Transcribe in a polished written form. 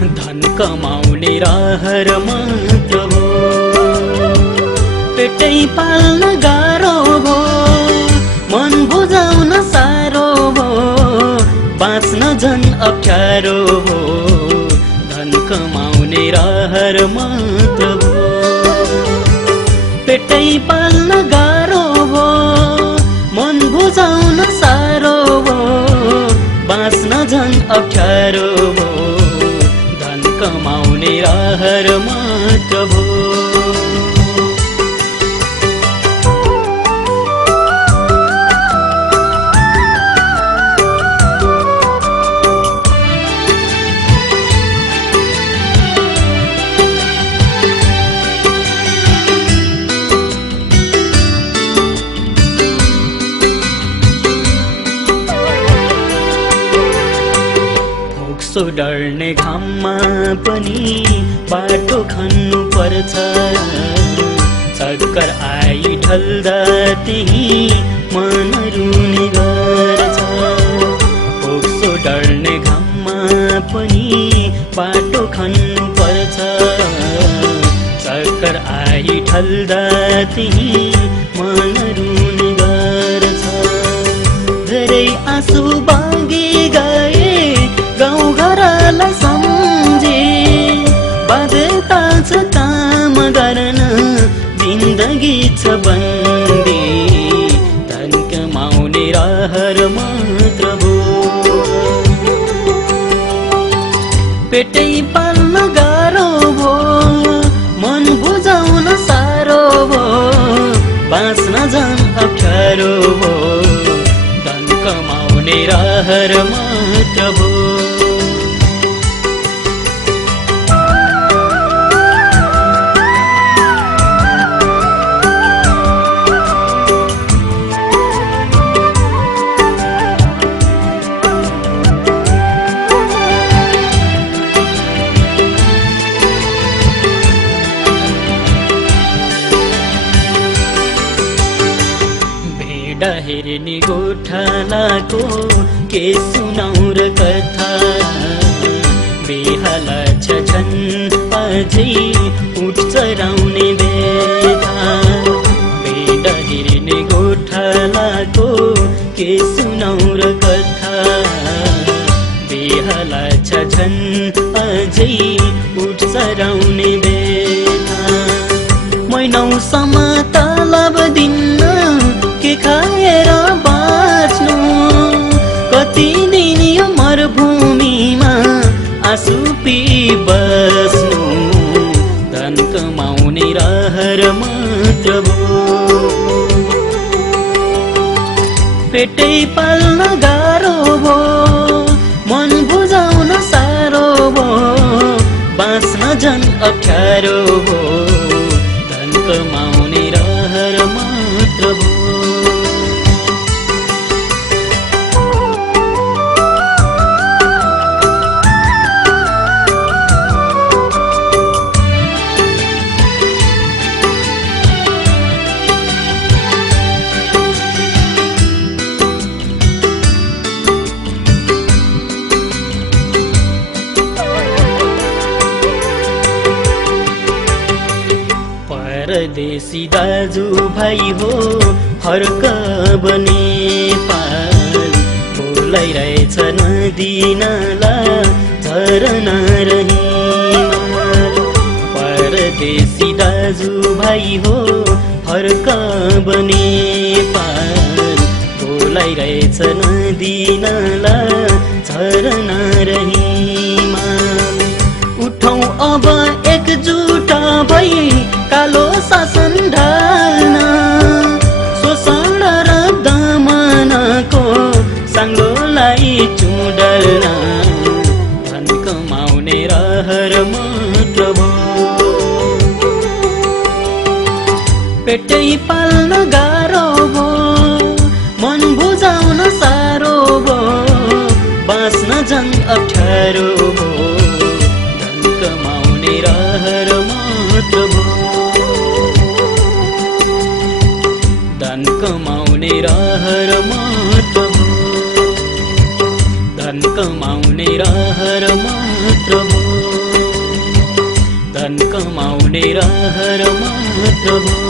धन कमाउने रहर मात्र हो। पेटै पाल्न गाह्रो हो, मन बुझाउन साह्रो हो, बाँच्न झन् अप्ठ्यारो हो। धन कमाउने रहर मात्र हो। पेटै पाल्न गाह्रो हो, मन बुझाउन साह्रो हो, बाँच्न झन् अप्ठ्यारो हो। धन कमाउने रहर मात्र हो। सो डर्ने घाममा पनि बाटो खन्नु पर्छ। चक्कर आई ढल्दा त्यही मन रुने गर्छ। सो डर्ने घाममा पनि बाटो खन्नु पर्छ। चक्कर आई ढल्दा त्यही मन रुने गर्छ। धेरै आँसु बगे गए गाउँघरलाई सम्झे, बाध्यता छ काम गर्न, जिन्दगी छ बन्दी। धन कमाउने रहर मात्र हो। पेटै पाल्न गाह्रो हो, मन बुझाउन साह्रो हो, बाँच्न झन् अप्ठ्यारो हो। धन कमाउने रहर मात्र हो। हेर्ने गोठालाको के सुनाउ र कथा। बेहाला छ झन् अझै उठ चराउने बेथा। बेडा हेर्ने गोठालाको के सुनाउ र कथा। बेहाला छ झन् अझै उठ चराउने बेथा। महिनौसम्म तलब दिन्न के खाएर बाँच्नु। कति दिन यो मरुभूमिमा आँसु पिबस्नु। धन कमाउने रहर मात्र हो। पेटै पाल्न गाह्रो हो, मन बुझाउन साह्रो हो, बाँच्न झन् अप्ठ्यारो हो। धन कमाउने रहर मात्र हो। परदेशी दाजु भाइ हो, फर्क नेपाल। बोलाइरहेछ नदी नाला झरना र हिमाल। परदेशी दाजु भाइ हो, फर्क नेपाल। बोलाइरहेछ नदी नाला झरना र हिमाल। उठौँ अब एकजुट भई कालो शासन ढाल्न। शोषण र दमनको साङ्गोलाई चुडाल्न। धन कमाउने रहर मात्र हो। पेटै पाल्न गाह्रो हो, मन बुझाउन साह्रो हो, बाँच्न झन् अप्ठ्यारो हो। धन कमाउने रहर मात्र हो। धन कमाउने रहर मात्र हो। धन कमाउने रहर मात्र हो। धन कमाउने रहर मात्र हो।